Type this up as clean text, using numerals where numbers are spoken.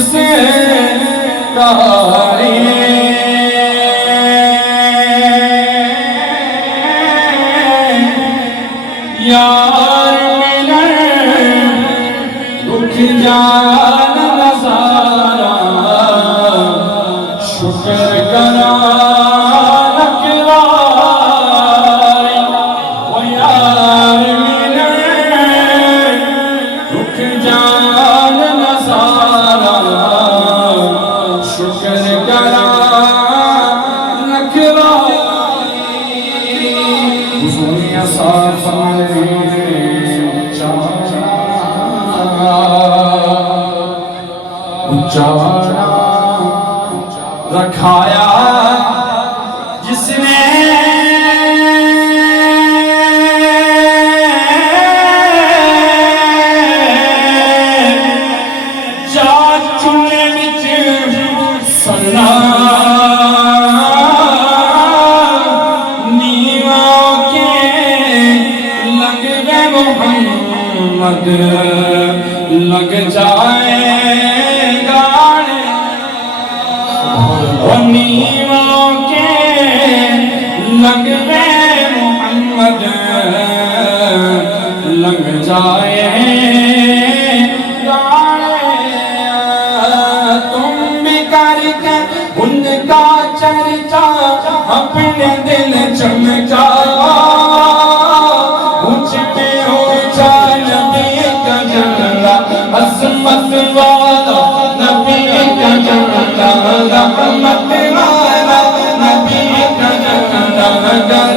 کس کاری یار ملن دکھ جان نظارہ شکر کرا نکراری و یار ملن دکھ جان نظارہ شکر کرا نکراری حضور اصاف اچھا رکھایا جس نے جا چنے وچ سنا نیواں کے لگ گئے محمد لگ جائے نیواں کے لگ گئے محمد لگ جائے گانے تم بھی کر کے ان کا چرچا اپنے دل چمکا اونچ پہ اونچا نبی کا جھنڈا عظمت والا نبی کا جھنڈا رحمت والا نبی کا جھنڈا